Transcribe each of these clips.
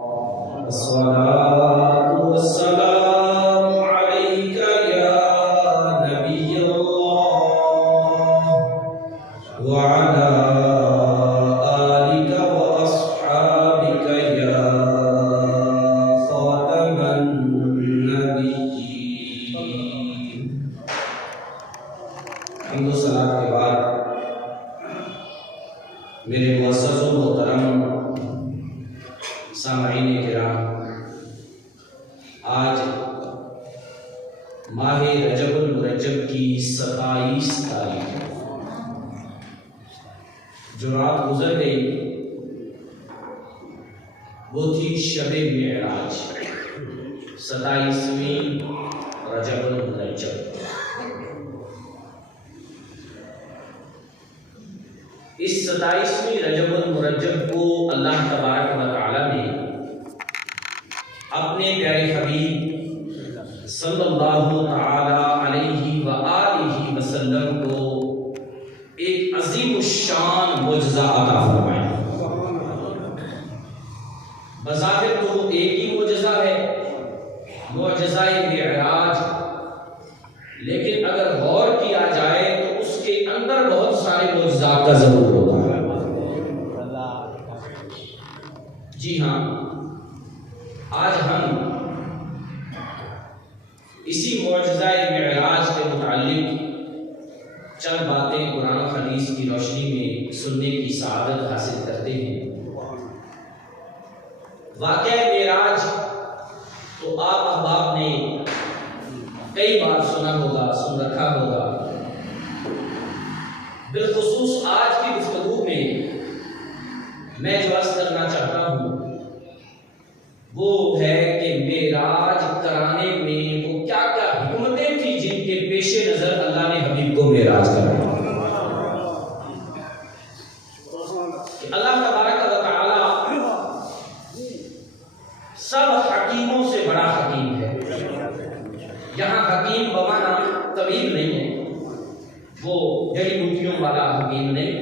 الصلاة والسلام عليك يا نبي الله وعلى آلك وأصحابك يا خاتم النبيين. حمد و ثنا کے بعد میرے معزز و محترم سامعین کرام، آج ماہ رجب المرجب کی 27 تاریخ جو رات گزر گئی وہ تھی شب معراج، 27ویں رجب المرجب۔ اس 27ویں رجب المرجب کو اللہ تبارک و تعالی نے اپنے پیارے حبیب صلی اللہ تعالی علیہ وآلہ وسلم کو ایک عظیم الشان معجزہ عطا فرمایا۔ بظاہر تو ایک ہی معجزہ ہے، معجزہ معراج، لیکن اگر غور کیا جائے تو اس کے اندر بہت سارے معجزات کا ضرور ہوتا ہے۔ جی ہاں، آج ہم اسی معجزہ معراج کے متعلق چند باتیں قرآن و حدیث کی روشنی میں سننے کی سعادت حاصل کرتے ہیں۔ واقعہ معراج تو آپ احباب نے کئی بار سنا ہوگا، سن رکھا ہوگا۔ بالخصوص آج کی گفتگو میں میں جو عرض کرنا چاہتا ہوں وہ ہے کہ معراج کرانے میں وہ کیا کیا حکمتیں تھیں جن کے پیش نظر اللہ نے حبیب کو معراج کرایا۔ کہ اللہ تبارک و تعالی سب حکیموں سے بڑا حکیم ہے۔ یہاں حکیم بمانا طبیب نہیں ہے، وہ جڑی بوٹیوں والا حکیم نہیں،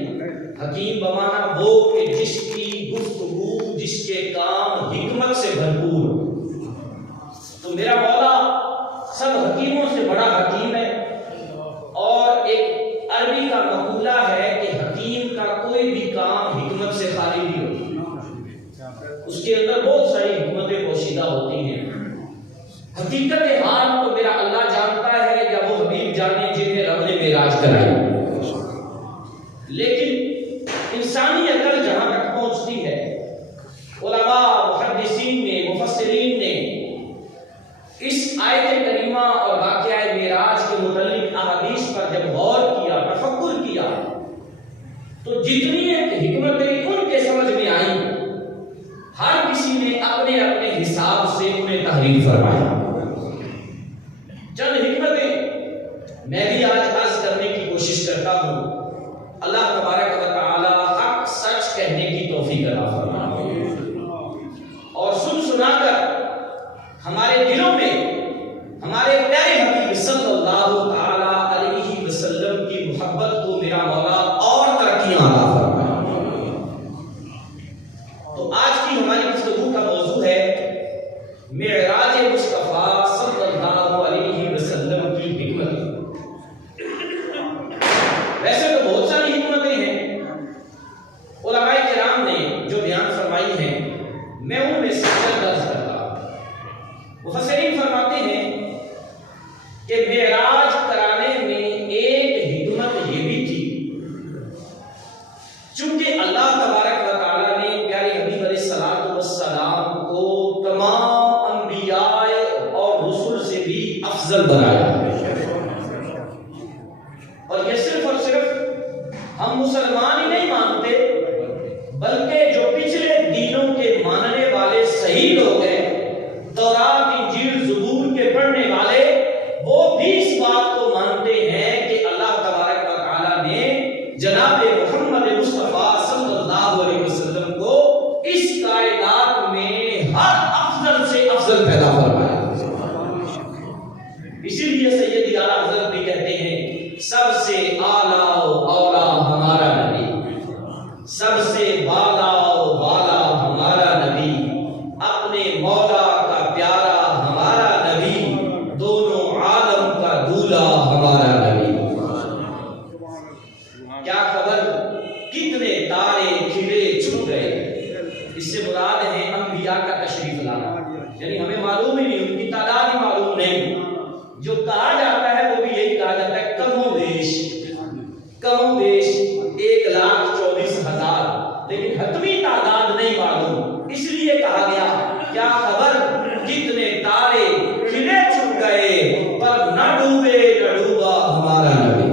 حکیم بمانا وہ کہ جس کی گفتگو، جس کے کام حکمت سے بھرپور۔ تو میرا مولا سب حکیموں سے بڑا حکیم ہے، اور ایک عربی کا مقولہ ہے کہ حکیم کا کوئی بھی کام حکمت سے خالی نہیں ہوتا، اس کے اندر بہت ساری حکمتیں پوشیدہ ہوتی ہیں۔ حقیقت حال تو میرا اللہ جانتا ہے یا وہ حبیب جانے جنہیں رب نے معراج کرائی، لیکن انسانی عقل جہاں تک پہنچتی ہے، علماء، محدثین نے، مفسرین نے اس آیت کریمہ اور واقعہ معراج کے متعلق احادیث پر جب غور کیا، تفکر کیا، تو جتنی حکمتیں ان کے سمجھ میں آئیں، ہر کسی نے اپنے اپنے حساب سے انہیں تحریر فرمایا۔ چند حکمتیں میں بھی آج عرض کرنے کی کوشش کرتا ہوں۔ اللہ تبارک و تعالی حق سچ کہنے کی توفیق عطا فرمائے، اور سن سنا کر ہمارے دلوں میں ہمارے پیارے حبیب صلی اللہ تعالی علیہ وسلم کی محبت کو میرا مولا اور ترقیاں عطا فرمائے۔ تو آج کی ہماری گفتگو کا موضوع ہے معراج مصطفیٰ صلی اللہ علیہ وسلم کی حکمت۔ ویسے تو بہت ساری حکمتیں ہیں علماء کرام نے جو بیان فرمائی ہیں، میں ان میں سے چند درج کرتا ہوں۔ مفسرین فرماتے ہیں کہ معراج کرانے میں ایک حکمت یہ بھی تھی، چونکہ اللہ تبارک و تعالی نے پیارے حبیب علیہ السلام کو تمام انبیاء اور رسل سے بھی افضل بنایا، اور یہ صرف اور صرف ہم مسلمان ہی نہیں مانتے، بلکہ جو پچھلے دینوں کے ماننے والے صحیح لوگ ہیں، تورات، انجیل، زبور کے پڑھنے والے، وہ بھی اس بات کو مانتے ہیں کہ اللہ تبارک و تعالی نے جناب محمد مصطفیٰ صلی اللہ علیہ وسلم کو اس کائنات میں ہر افضل سے افضل پیدا فرمایا۔ اسی لیے سیدی اعلیٰ حضرت بھی کہتے ہیں سب سے اعلیٰ و اولا ہمارا نبی، سب سے بالا و بالا ہمارا نبی، اب اس سے مراد ہے انبیاء کا تشریف لانا، یعنی ہمیں معلوم ہی نہیں، ان کی تعداد ہی معلوم نہیں. جو کہا جاتا ہے وہ بھی یہی کہا جاتا ہے کم و بیش 1,24,000، لیکن حتمی تعداد نہیں معلوم. اس لیے کہا گیا کیا خبر کتنے تارے کھلے چھپ گئے پر نہ ڈوبے نہ ڈوبا ہمارا نبی.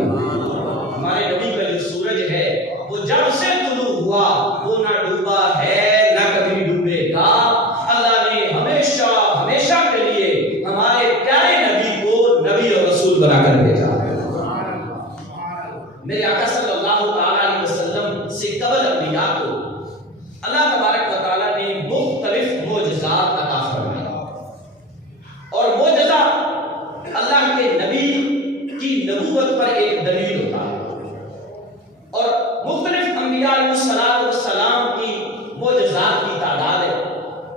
ہمارے نبی کا جو سورج ہے وہ جب سے طلوع ہوا وہ نہ ڈوبا ہے نہ کبھی ڈوبے گا. اللہ نے ہمیشہ ہمیشہ کے لیے ہمارے پیارے نبی کو نبی اور رسول بنا کر بھیجا. میرے آقا صلی اللہ تعالی علیہ وسلم سے قبل انبیاء کو اللہ تبارک و تعالی نے مختلف معجزات عطا فرمائے، اور معجزہ اللہ کے نبی کی نبوت پر ایک دلیل ہوتا ہے. اور مختلف انبیاء علیہ السلام کی معجزات کی تعداد ہے،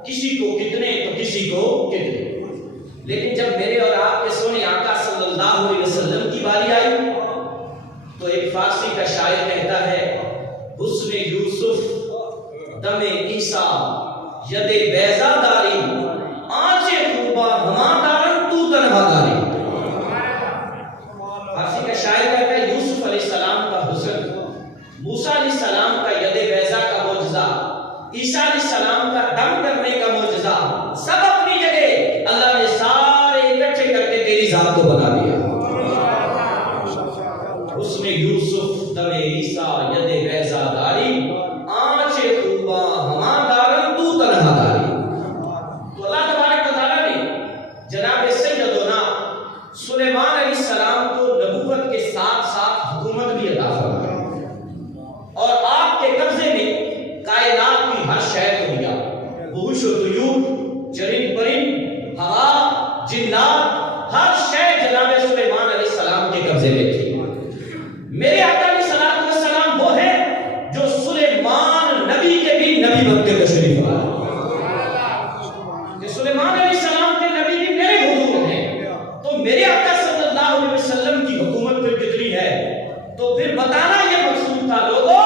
کسی کو کتنے تو کسی کو کتنے. لیکن جب میرے اور آپ کے سونے آقا صلی اللہ علیہ وسلم کی باری آئی تو ایک فارسی کا شاعر کہتا ہے حسن یوسف دم عیسیٰ ید بیضا داری آنچ خوبا ہما دارن تو تنہا داری. فارسی کا شاعر کہتا ہے یوسف علیہ السلام کا حسن، موسیٰ علیہ السلام کا ید بیضا کا معجزہ، عیسیٰ علیہ السلام کا دم کرنے کا معجزہ، سب اپنی جگہ اللہ نے سارے اکٹھے کر کے تیری ذات کو بنا دیا. حسن یوسف دم عیسیٰ ید بیضا داری آنچ خوبا ہما دارن تو تنہا داری. تو اللہ تبارک و تعالیٰ نے جناب سیدنا سلیمان علیہ السلام کو نبوت کے ساتھ ساتھ حکومت بھی عطا فرمائی، اور آپ کے قبضے میں کائنات کی ہر شے کو دیا. وحوش و طیور، چرند پرند، ہوا، جنات، ہر شے جناب سلیمان علیہ السلام کے قبضے میں تھی. میرے آقا علیہ السلام وہ ہے جو سلیمان نبی کے بھی نبی بن کے تشریف لائے. کہ سلیمان علیہ السلام کے نبی بھی میرے حضور ہیں، تو میرے آقا صلی اللہ علیہ وسلم کی حکومت پھر کتنی ہے؟ تو پھر بتانا یہ مقصود تھا لوگوں،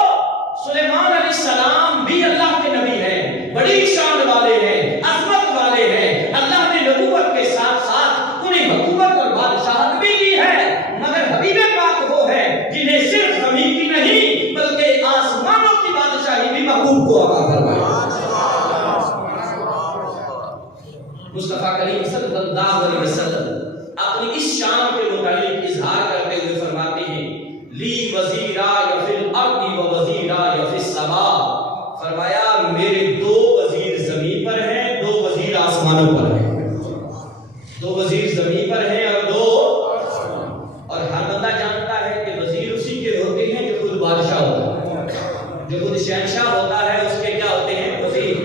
سلیمان علیہ السلام بھی اللہ کے نبی ہیں، بڑی شان والے ہیں، عظمت والے ہیں. اللہ نے نبوت کے ساتھ ساتھ انہیں حکومت اور بادشاہت بھی دی ہے، مگر حبیب پاک وہ ہے جنہیں صرف زمین کی نہیں بلکہ آسمانوں کی بادشاہی بھی محبوب کو عطا فرمائی. مصطفیٰ کریم صلی اللہ علیہ وسلم اپنی اس شان کے متعلق اظہار کرتے ہوئے فرماتے ہیں لی وزیرا فی الارض و وزیرا فی السماء. فرمایا میرے دو وزیر زمین پر ہیں، دو وزیر آسمانوں پر ہیں. دو وزیر زمین پر ہیں اور دو، اور ہر بندہ جانتا ہے کہ وزیر اسی کے ہوتے ہیں جو خود بادشاہ ہوتا ہے، جو خود شہنشاہ ہوتا ہے اس کے کیا ہوتے ہیں؟ وزیر.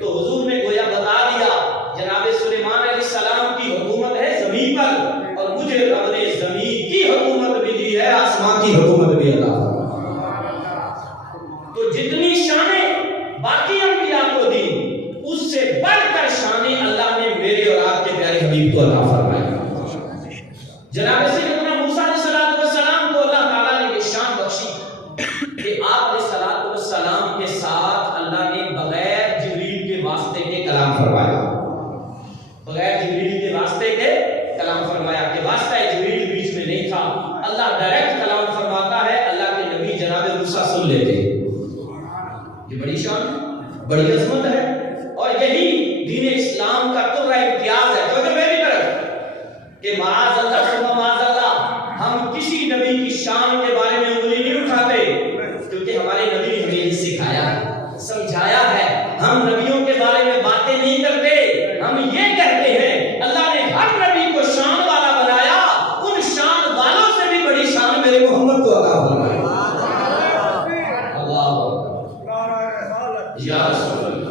تو حضور نے گویا بتا دیا جناب سلیمان علیہ السلام کی حکومت ہے زمین پر، اور مجھے رب نے زمین کی حکومت بھی دی ہے، آسمان کی حکومت بھی عطا فرمائی. تو جتنی شانیں باقی انبیاء کو دی اس سے بڑھ کر شانیں اللہ نے میرے اور آپ کے پیارے حبیب کو عطا فرمائی. جناب سیدنا موسیٰ علیہ السلام کو اللہ تعالیٰ نے یہ شان بخشی کہ آپ علیہ السلام کے ساتھ اللہ نے بغیر جبریل کے واسطے کے کلام فرمایا. بغیر جبریل کے واسطے کے کلام فرمایا کہ واسطہ جبریل بیچ میں نہیں تھا. اللہ ڈائریکٹ کلام فرماتا ہے، اللہ کے نبی جناب موسیٰ سن لیتے. یہ بڑی شان، بڑی عظمت ہے، اور یہی دین اسلام کا ترہ امتیاز ہے. تو میری طرف کہ معاذ اللہ ثم معاذ اللہ، ہم کسی نبی کی شان کے بارے میں انگلی نہیں اٹھاتے، کیونکہ ہمارے نبی نے ہمیں یہ سکھایا ہے، سمجھایا ہے. ہم نبیوں کے بارے میں باتیں نہیں کرتے، ہم یہ کہتے ہیں اللہ نے ہر نبی کو شان والا بنایا، ان شان والوں سے بھی بڑی شان میرے محمد کو عطا فرمائی. اللہ یا رسول اللہ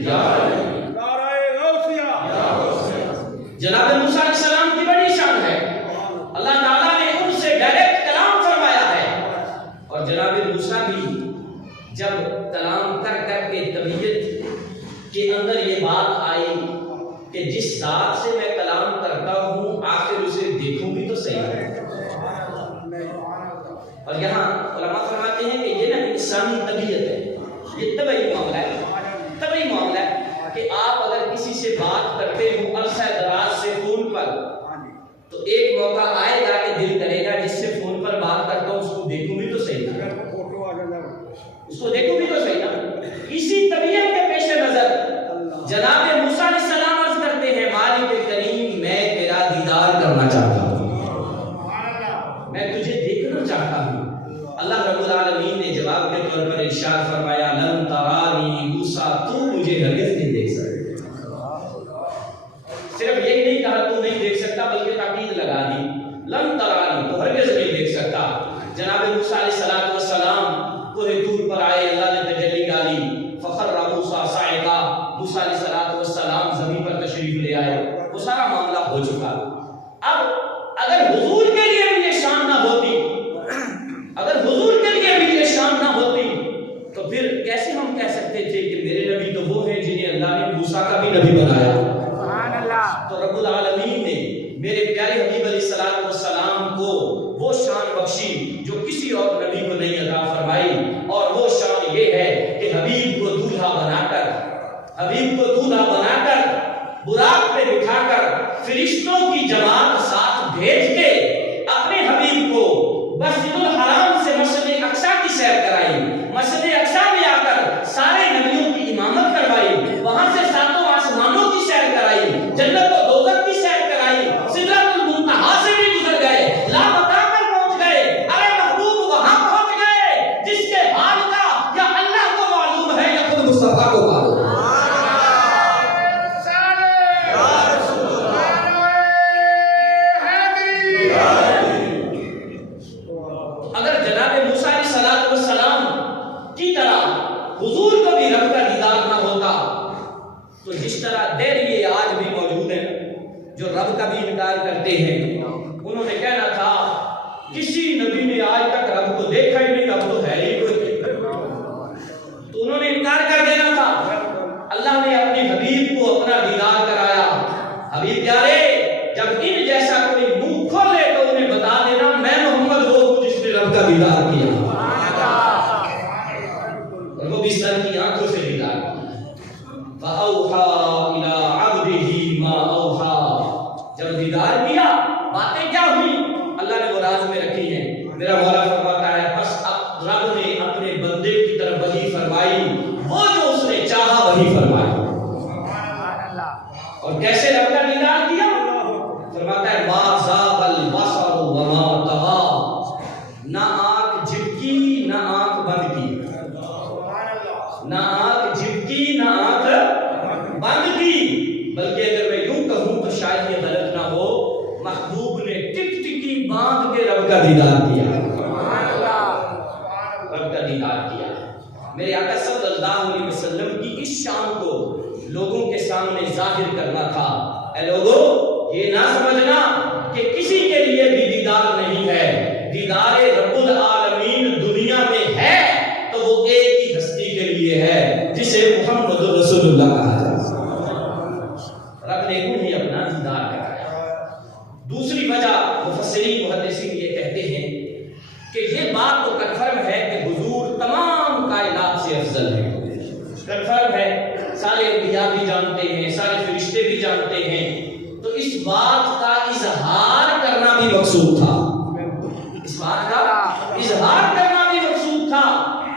یا جناب موسیٰ علیہ السلام کی بڑی شان ہے. اللہ تعالیٰ نے ان سے ڈائریکٹ کلام فرمایا ہے، اور جناب موسیٰ بھی جب کلام کر کر کے طبیعت کے اندر یہ بات آئی کہ جس ذات سے میں کلام کرتا ہوں آخر اسے دیکھوں بھی تو صحیح ہے. اور یہاں علماء فرماتے ہیں کہ یہ نا انسانی طبیعت ہے یہ طبعی معاملہ ہے، طبعی معاملہ ہے کہ آپ اگر کسی سے بات کرتے ہو عرصہ دراز سے فون پر، تو ایک موقع آئے گا کہ دل کرے گا جس سے فون پر بات کرتا ہوں اس کو دیکھوں بھی تو صحیح نا، اس کو دیکھوں بھی تو صحیح نا۔ اسی طبیعت کے پیش نظر جناب موسیٰ علیہ السلام عرض کرتے ہیں مالک کریم میں تیرا دیدار کرنا چاہتا ہوں، میں تجھے دیکھنا چاہتا ہوں۔ اللہ رب العالمین نے جواب کے طور پر ارشاد فرمایا لن ترانی موسیٰ تو مجھے ہرگز نہیں دیکھ سکتا۔ صرف یہی نہیں کہا تو نہیں دیکھ سکتا بلکہ تاکید لگا دی لن ترانی تو ہرگز نہیں دیکھ سکتا۔ جناب موسیٰ علیہ السلام کوہ طور پر آئے، اللہ نے تجلی ڈالی، فخر موسیٰ صاعقا، موسیٰ علیہ السلام زمین پر تشریف لے آئے، وہ سارا معاملہ ہو چکا۔ اب اگر حضور کے لیے بھی یہ شان نہ ہوتی، اگر حضور کے لیے بھی یہ شان نہ ہوتی تو پھر کیسے ہم کہہ سکتے تھے کہ میرے نبی تو وہ ہیں جنہیں اللہ نے موسیٰ کا بھی نبی بنایا؟ تو رب العالمین نے میرے پیارے حبیب علیہ السلام کو وہ شان بخشی جو کسی اور نبی کو نہیں عطا فرمائی، اور وہ شان یہ ہے کہ حبیب کو دولہا بنا کر، حبیب کو دولہا بنا کر براق پہ بٹھا کر فرشتوں کی جماعت ساتھ بھیج کے اپنے حبیب کو مسجد الحرام سے مسجد اقصی کی سیر کرائی، مسجد اقصی میں آ کر سارے نبیوں کی امامت کروائی، وہاں سے ساتوں آسمانوں کی سیر کرائی، جنت و دوزخ کی سیر کرائی، سدرۃ المنتہا سے بھی گزر گئے، لا بتا کر پہنچ گئے۔ ارے محبوب وہاں پہنچ گئے جس کے حال کا یا اللہ کو معلوم ہے یا خود مصطفیٰ کو معلوم ہے۔ اگر جناب موسیٰ علیہ السلام کی طرح حضور کو بھی رب کا دیدار نہ ہوتا تو جس طرح دہریے آج بھی موجود ہیں جو رب کا بھی انکار کرتے ہیں، انہوں نے کہنا تھا کسی نبی نے آج تک رب کو دیکھا ہی نہیں، رب تو ہے ہی کوئی، تو انہوں نے انکار کر دینا تھا۔ اللہ نے اپنے حبیب کو اپنا دیدار کرایا۔ حبیب پیارے جب ان جیسا کوئی منہ کھولے تو انہیں بتا دینا میں محمد وہ ہوں جس نے رب کا دیدار کیا، اور وہ بھی سر کی آنکھوں سے دیدار کیا۔ فَأَوْحَىٰ إِلَىٰ عَبْدِهِ مَا أَوْحَىٰ، جب دیدار کیا باتیں کیا ہوئی اللہ نے وہ راز میں رکھی ہیں۔ میرا مولا فرماتا ہے بس اب رب نے اپنے بندے کی طرف وحی فرمائی، وہ جو اس نے چاہا وہی فرمایا۔ اور کیسے رب کا دیدار کیا؟ فرماتا ہے مَا زَاغَ الْبَصَرُ وَمَا طَغَىٰ، نہ آنکھ جھپکی نہ آنکھ بند کی، نہ آنکھ جھپکی نہ آنکھ بند کی، بلکہ اگر میں یوں کہوں تو شاید یہ غلط نہ ہو، محبوب نے ٹک ٹکی باندھ کے رب کا دیدار کیا، رب کا دیدار کیا۔ میرے آقا صلی اللہ علیہ وسلم کی اس شان کو لوگوں کے سامنے ظاہر کرنا تھا۔ اے لوگوں یہ نہ سمجھنا کہ کسی کے لیے بھی دیدار نہیں ہے، دیدار رب العالمین دنیا میں ہے تو وہ ایک ہی ہستی کے لیے ہے جسے محمد رسول اللہ کہا جاتا ہے۔ رب نے انہیں اپنا دیدار کرایا۔ دوسری وجہ مفسرین محدثین یہ کہتے ہیں کہ یہ بات تو کنفرم ہے کہ حضور تمام کائنات سے افضل ہے، کنفرم ہے، سارے انبیاء بھی جانتے ہیں، سارے فرشتے بھی جانتے ہیں، تو اس بات کا اظہار کرنا بھی مقصود تھا، اس بات کا اظہار کرنا بھی مقصود تھا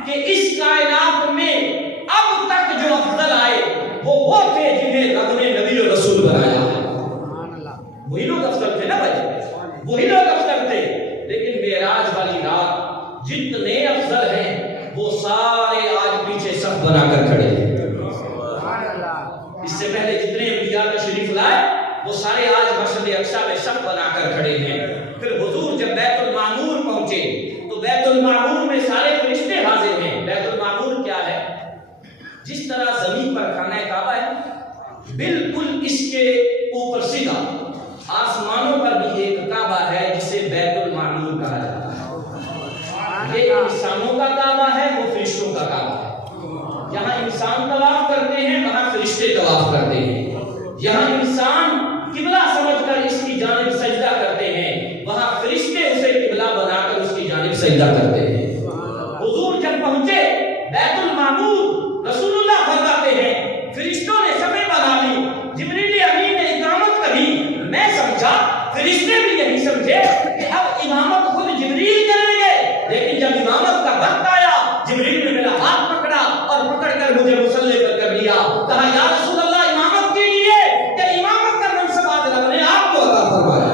کہ اس کائنات میں اب تک جو افضل آئے وہ تھے جنہیں رب نے نبی و رسول بنایا ہے۔ وہی لوگ افضل تھے نا بھائی، وہی لوگ افضل تھے، لیکن معراج والی رات جتنے افضل ہیں وہ سارے آج پیچھے صف بنا کر کھڑے ہیں۔ اس سے پہلے جتنے انبیاء تشریف لائے وہ سارے آج مسجد اقصی میں صف بنا کر کھڑے ہیں۔ پھر حضور جب بیت المعمور پہنچے تو بیت المعمور میں سارے فرشتے حاضر ہیں۔ بیت المعمور کیا ہے؟ جس طرح زمین پر خانہ کعبہ ہے بالکل اس کے اوپر سیدھا آسمانوں پر بھی ایک کعبہ ہے جسے بیت المعمور کہا جاتا ہے۔ یہ انسانوں کا کعبہ ہے، وہ فرشتوں کا کعبہ ہے۔ یہاں انسان طواف کرتے ہیں، وہاں فرشتے طواف کرتے ہیں۔ یہاں انسان قبلہ سمجھ کر اس کی جانب سجدہ کرتے ہیں، وہاں فرشتے اسے قبلہ بنا کر اس کی جانب سجدہ کرتے ہیں۔ حضور جب پہنچے بیت المعمور لیا, کہا یا رسول اللہ امامت کیجیے, کہ امامت کا منصب آج رب نے آپ کو عطا فرمایا.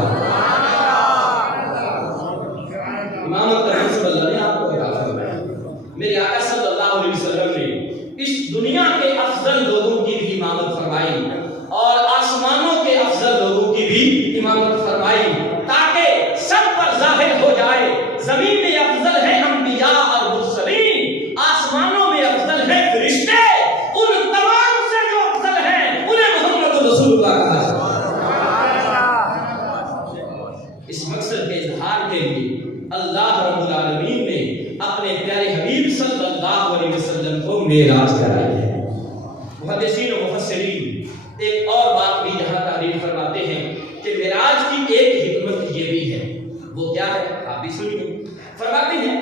امامت کا منصب اللہ نے آپ کو عطا فرمایا. میرے آقا صلی اللہ علیہ وسلم نے اس دنیا کے افضل لوگوں کی بھی امامت فرمائی اور آسمانوں کے افضل لوگوں کی بھی امامت فرمائی, تاکہ سب پر ظاہر ہو جائے زمین میں افضل ہے انبیاء اور مرسلین, آسمانوں میں افضل ہے فرشتے, ان تمام سے جو افضل ہیں انہیں محمد رسول اللہ کہا جاتا ہے. اس مقصد کے اظہار کے لیے اللہ رب العالمین نے اپنے پیارے حبیب صلی اللہ علیہ وسلم کو معراج کرائی ہے. محدثین و مفسرین ایک اور بات بھی یہاں تعریف فرماتے ہیں کہ معراج کی ایک حکمت یہ بھی ہے. وہ کیا ہے آپ بھی سنیے. فرماتے ہیں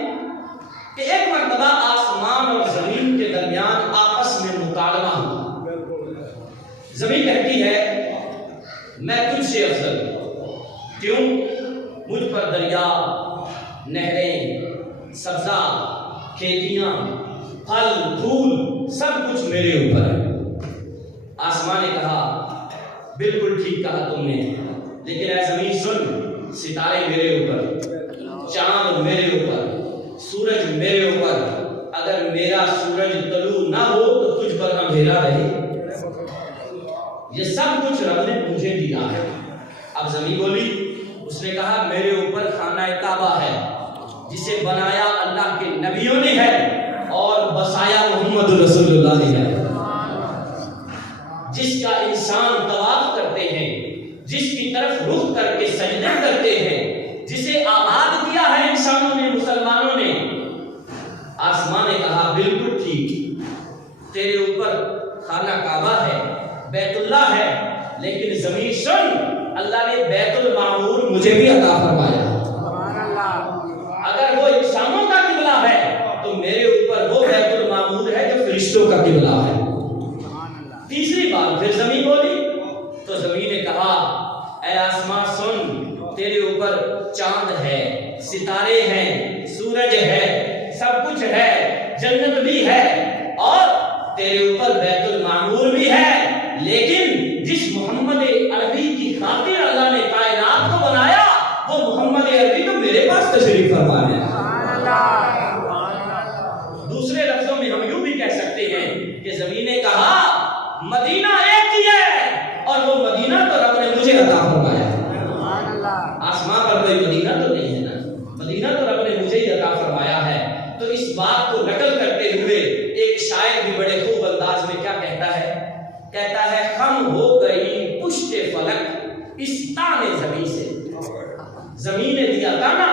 کہ ایک مرتبہ آسمان اور زمین کے درمیان آپس میں مکالمہ ہوا. زمین کہتی ہے میں تجھ سے افضل ہوں. کیوں؟ مجھ پر دریا, نہریں, سبزہ, کھیتیاں, پھل پھول سب کچھ میرے اوپر ہے. آسمان نے کہا بالکل ٹھیک کہا تم نے, لیکن اے زمین سن, ستارے میرے اوپر, چاند میرے اوپر, سورج میرے اوپر, اگر میرا سورج طلوع نہ ہو تو تجھ پر اندھیرا رہے. یہ سب کچھ رب نے مجھے دیا ہے. اب زمین بولی, اس نے کہا میرے اوپر خانہ کعبہ ہے جسے بنایا اللہ کے نبیوں نے ہے اور بسایا محمد رسول اللہ نے ہے, جس کا انسان طواف کرتے ہیں, جس کی طرف رخ کر کے سجدہ کرتے ہیں, جسے آباد کیا ہے انسانوں نے, مسلمانوں نے. آسمان نے کہا بالکل ٹھیک, تیرے اوپر خانہ کعبہ ہے, بیت اللہ ہے, لیکن زمین سن, اللہ نے بیت المعمور مجھے بھی عطا فرمایا. اگر وہ انسانوں کا قبلہ ہے تو میرے اوپر وہ بیت المعمور ہے جو فرشتوں کا قبلہ ہے. تیسری بار پھر زمین بولی تو زمین نے کہا اے آسمان سن, تیرے اوپر چاند ہے, ستارے ہیں, سورج ہے, سب کچھ ہے, جنت بھی ہے, اور تیرے اوپر بیت المعمور بھی ہے, لیکن جس محمد عربی کی خاطر اللہ نے کائنات کو بنایا وہ محمد عربی تو میرے پاس تشریف فرما ہے. دوسرے لفظوں میں ہم یوں بھی کہہ سکتے ہیں کہ زمین نے کہا مدینہ ایک ہی ہے اور وہ مدینہ تو رب نے مجھے عطا فرمایا ہے. آسمان پر کوئی مدینہ تو نہیں ہے نا, مدینہ تو رب نے مجھے ہی عطا فرمایا ہے. تو اس بات کو نقل کرتے ہوئے ایک شاعر بھی بڑے خوب انداز میں کیا کہتا ہے, کہتا ہے خم ہو گئی پشت فلک اس تانے زمین سے. زمین نے دیا تانا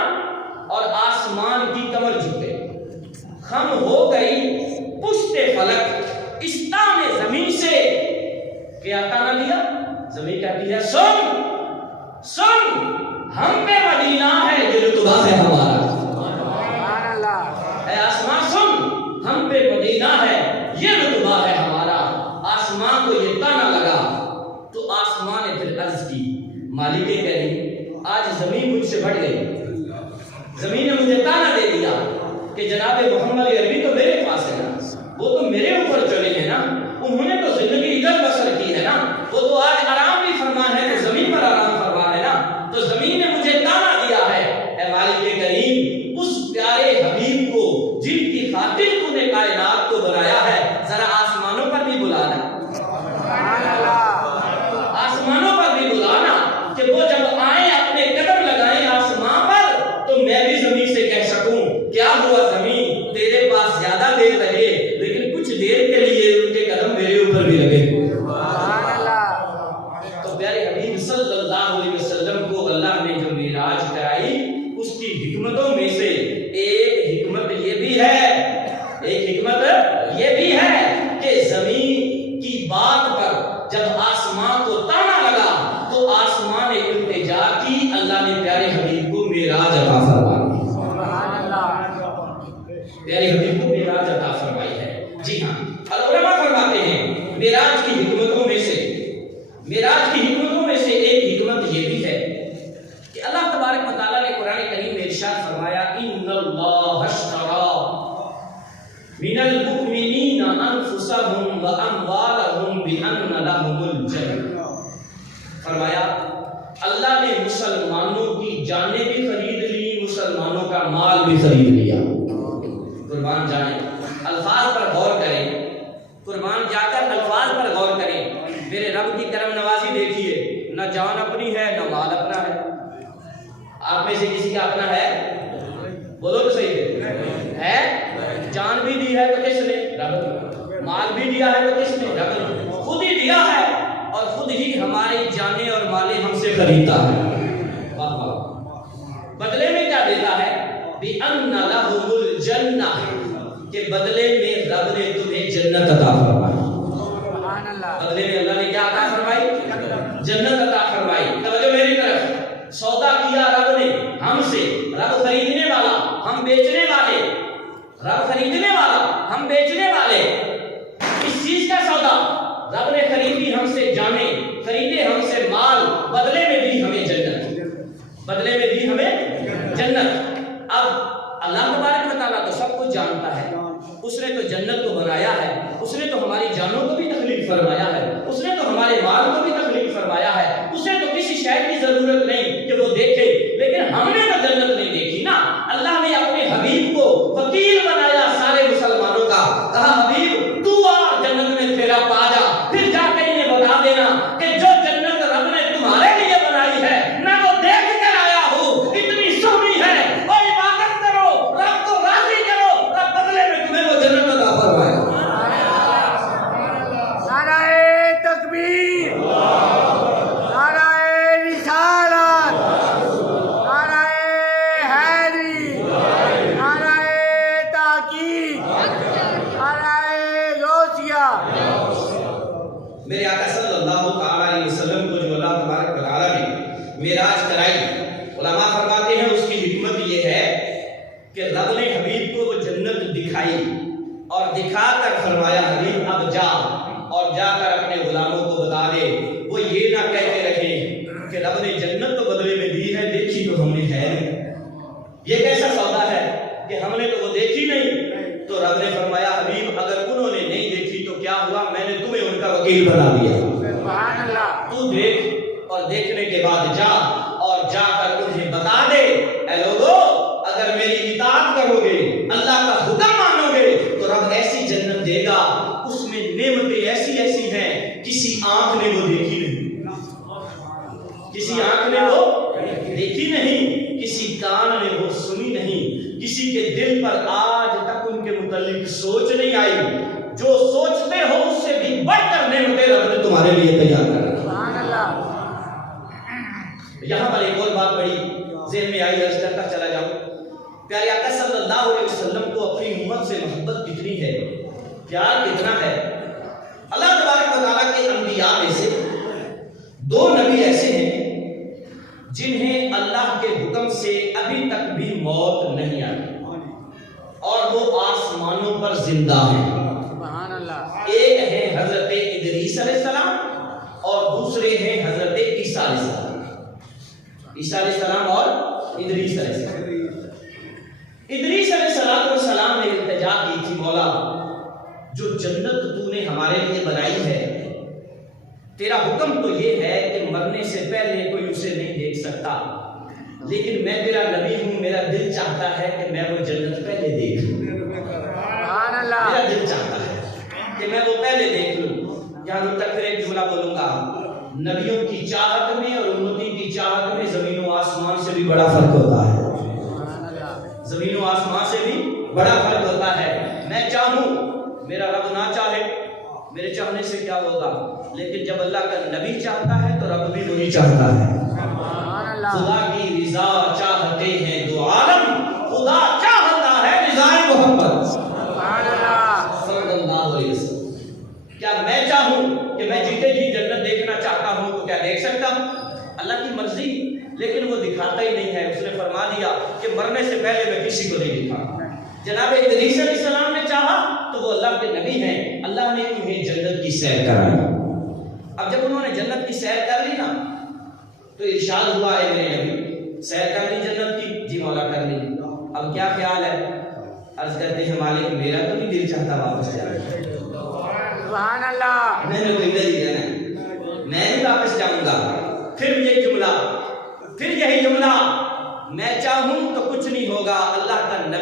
اور آسمان کی کمر جھکے. خم ہو گئی پشت فلک اس تانے زمین سے. کیا تانا دیا؟ زمین کہتی ہے سن سن, ہم پہ مدینہ ہے یہ رتبہ ہے ہمارا. اے آسمان سن, ہم پہ مدینہ ہے یہ رتبہ ہے ہمارا. آسمان کو یہ تانا لگا تو آسمان نے پھر عرض کی مالک کریم آج زمین مجھ سے بڑھ گئی. زمین نے مجھے تانا دے دیا کہ جناب محمد عربی تو میرے پاس ہے نا, وہ تو میرے اوپر چلے ہیں نا, انہوں نے تو زندگی ادھر بسر کی ہے نا, وہ تو آج آرام بھی فرمان ہے تو زمین پر آرام فرمان ہے نا. تو زمین نے مجھے تانا دیا ہے. اے مالک کریم اس پیارے حبیب کو جن کی خاطر تو نے کائنات کو بنایا ہے ذرا آسمانوں پر بھی بلانا, آسمانوں پر بھی بلانا کہ وہ جب آئیں اپنے قدم لگائیں آسمان پر تو میں بھی زمین سے کہہ سکوں کیا ہوا زمین, تیرے پاس زیادہ دیر رہے لیکن کچھ دیر کے لیے ان کے قدم میرے اوپر بھی لگے. تو پیارے حبیب صلی اللہ علیہ وسلم کو اللہ نے جو معراج کرائی اس کی حکمتوں میں سے ایک حکمت یہ بھی ہے, ایک حکمت یہ بھی ہے کہ زمین کی بات پر جب آسمان کو تانا لگا تو آسمان نے التجا کی, اللہ نے پیارے حبیب کو معراج عطا فرمائی. پیارے حبیب کو معراج عطا فرمائی ہے. جی ہاں, علماء فرماتے ہیں معراج کی حکمتوں میں سے, معراج کی حکمتوں میں سے ایک حکمت یہ بھی ہے کہ اللہ تبارک و تعالیٰ نے قرآن کریم میں ارشاد فرمایا ان اللہ اشتری من المؤمنین انفسهم واموالهم خرید لیا۔ قربان جائیں، الفاظ پر غور کریں، قربان جا کر الفاظ پر غور کریں۔ میرے رب کی کرم نوازی دیکھیے، نہ جان اپنی ہے نہ مال اپنا ہے۔ آپ میں سے کسی کا اپنا ہے؟ بولو تو صحیح ہے؟ جان بھی دی ہے تو کس نے؟ رب نے۔ مال بھی دیا ہے تو کس نے؟ رب نے۔ خود ہی دیا ہے اور خود ہی ہماری جانیں اور مالیں ہم سے خریدتا ہے۔ واہ واہ۔ بدلے میں کیا دیتا ہے؟ بِأَنَّ لَهُمُ الْجَنَّةَ، کہ بدلے میں رب نے تمہیں جنت عطا فرمائی۔ بدلے میں اللہ نے کیا عطا فرمائی؟ جنت عطا فرمائی۔ توجہ میری طرف، سودا کیا رب نے ہم سے، رب خریدنے والا ہم بیچنے والے، رب خریدنے والا ہم بیچنے والے۔ اس چیز کا سودا رب نے خریدی ہم سے جانیں، خریدے ہم سے مال، بدلے میں دی ہمیں جنت، بدلے میں دی ہمیں جنت۔ اب اللہ تبارک و تعالیٰ تو سب کچھ جانتا ہے، اس نے تو جنت کو بنایا ہے، اس نے تو ہماری جانوں کو بھی تخلیق فرمایا ہے، اس نے تو ہمارے مال کو بھی تخلیق فرمایا ہے، اسے تو کسی شے کی ضرورت نہیں کہ وہ دیکھے، لیکن ہم نے تو جنت نہیں دیکھی نا۔ اللہ نے اپنے حبیب کو وکیل بنایا سارے مسلمانوں کا، کہا حبیب تو آ جنت میں پھیرا پا جا، پھر جا کے انہیں بتا دینا کہ جو جنت رب نے تمہارے لیے بنائی ہے میں وہ دیکھ کر آیا ہوں، اتنی سونی ہے، اور عبادت کرو، رب کو راضی کرو، رب بدلے میں تمہیں وہ جنت عطا فرمائے۔ نعرہ تکبیر، نعرہ رسالت، نعرہ حیدری، نعرہ تحقیق، نعرہ غوثیہ۔ میرے آقا صلی اللہ تعالیٰ علیہ وسلم کو جو اللہ تبارک و تعالیٰ نے معراج کرائی، علماء فرماتے ہیں اس کی حکمت یہ ہے کہ رب نے حبیب کو وہ جنت دکھائی اور دکھا کر فرمایا حبیب اب جا، اور جا کر اپنے غلاموں کو بتا دے، وہ یہ نہ کہہ کے رکھیں کہ رب نے جنت تو بدلے میں دی ہے، دیکھی تو ہم نے ہے نہیں۔ یہ کیسا سودا ہے کہ ہم نے تو وہ دیکھی نہیں، تو رب نے فرمایا حبیب اگر انہوں نے نہیں دیکھی تو کیا ہوا، میں نے تمہیں ان کا وکیل بنا دیا۔ سبحان اللہ۔ تو دیکھ، اور دیکھنے کے بعد جا، اور جا کر انہیں بتا دے اے لوگو اگر میری اطاعت کرو گے، اللہ کا حکم مانو گے تو رب ایسی جنت دے گا، اس میں نعمتیں ایسی ایسی ہیں کسی آنکھ نے وہ دیکھی نہیں، کسی آنکھ نے وہ دیکھی نہیں، کسی کان نے وہ سنی نہیں، کسی کے دل پر آج تک ان کے متعلق سوچ نہیں آئی۔ جو سوچتے ہو اس سے بھی بڑھ کر نعمتیں رب نے تمہارے لیے تیار کر رکھی۔ سبحان اللہ۔ یہاں پر ایک اور بات بڑی ذہن میں آئی، عرض کرتا چلا جاؤں۔ پیارے آقا صلی اللہ علیہ وسلم کو اپنی امت سے محبت کتنی ہے، پیار کتنا ہے۔ اللہ تبارک و تعالیٰ کے انبیاء میں سے دو نبی ایسے ہیں جنہیں اللہ کے حکم سے ابھی تک بھی موت نہیں آئی اور وہ آسمانوں پر زندہ ہیں۔ سبحان اللہ۔ ایک ہے حضرت ادریس علیہ السلام اور دوسرے ہیں حضرت عیسیٰ علیہ السلام۔ عیسیٰ علیہ السلام اور ادریس علیہ السلام۔ ادریس علیہ السلام نے التجا کی تھی مولا جو جنت تو نے ہمارے لیے بنائی ہے، تیرا حکم تو یہ ہے کہ مرنے سے پہلے کوئی اسے نہیں دیکھ سکتا، لیکن میں تیرا نبی ہوں، میرا دل چاہتا ہے کہ میں وہ جنت پہلے دیکھ لوں۔ سبحان اللہ۔ میرا دل چاہتا ہے کہ میں وہ پہلے دیکھ لوں۔ یہاں تک پھر ایک جملہ بولوں گا، نبیوں کی چاہت میں اور امتی کی چاہت میں زمین و آسمان سے بھی بڑا فرق ہوتا ہے، زمین و آسمان سے بھی بڑا فرق ہوتا ہے۔ میں چاہوں، میرا رب نہ چاہے، میرے چاہنے سے کیا ہوگا، لیکن جب اللہ کا نبی چاہتا ہے تو رب بھی وہی چاہتا ہے۔ خدا کی رضا چاہتے ہیں دو عالم، خدا چاہتا ہے رضائے محمد صلی اللہ علیہ وسلم۔ کیا میں چاہوں کہ میں جیتے جی جنت دیکھنا چاہتا ہوں تو کیا دیکھ سکتا ہوں؟ اللہ کی مرضی، لیکن وہ دکھاتا ہی نہیں ہے۔ اس نے فرما دیا کہ مرنے سے پہلے میں کسی کو نہیں دکھا۔ جناب ادریس علیہ السلام نے چاہا تو وہ اللہ کے نبی ہیں، اللہ نے انہیں جنت کی سیر کرائی۔ اب جب انہوں نے جنت کی سیر کر لی نا تو ارشاد ہوا ہے میرے نبی سیر کر لی جنت کی؟ جی مولا کر لی۔ اب کیا خیال ہے؟ عرض کرتے ہیں مالک میرا تو نہیں دل چاہتا واپس جانے کا، سبحان اللہ۔ میں نے تو ادھر ہی رہنا ہے، میں نہیں واپس جاؤں گا۔ پھر یہی جملہ، میں چاہوں تو کچھ نہیں ہوگا، اللہ کا نبی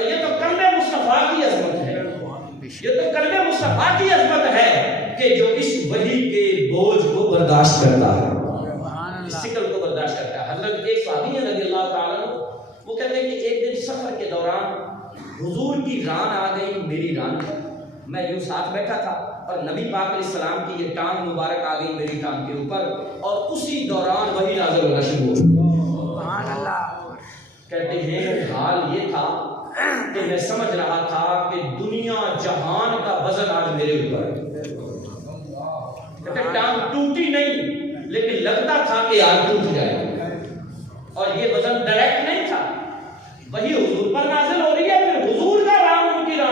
اور یہ تو کلمہ مصطفیٰ کی عظمت ہے، یہ تو کلمہ مصطفیٰ کی عظمت ہے کہ جو اس وحی کے بوجھ کو برداشت کرتا ہے، اس ثقل کو برداشت کرتا ہے۔ حضرت ایک صحابی ہیں رضی اللہ تعالیٰ عنہ، وہ کہتے ہیں کہ ایک دن سفر کے دوران حضور کی ران آ گئی میری ران پر، میں یوں ساتھ بیٹھا تھا اور نبی پاک علیہ السلام کی یہ ٹانگ مبارک آ گئی میری ٹانگ کے اوپر، اور اسی دوران وحی نازل ہونا شروع ہو گئی۔ کہتے ہیں حال یہ تھا کہ میں سمجھ رہا تھا کہ دنیا جہان کا وزن آج میرے اوپر ہے۔ کہتے ٹانگ ٹوٹی نہیں لیکن لگتا تھا کہ آج ٹوٹ جائے۔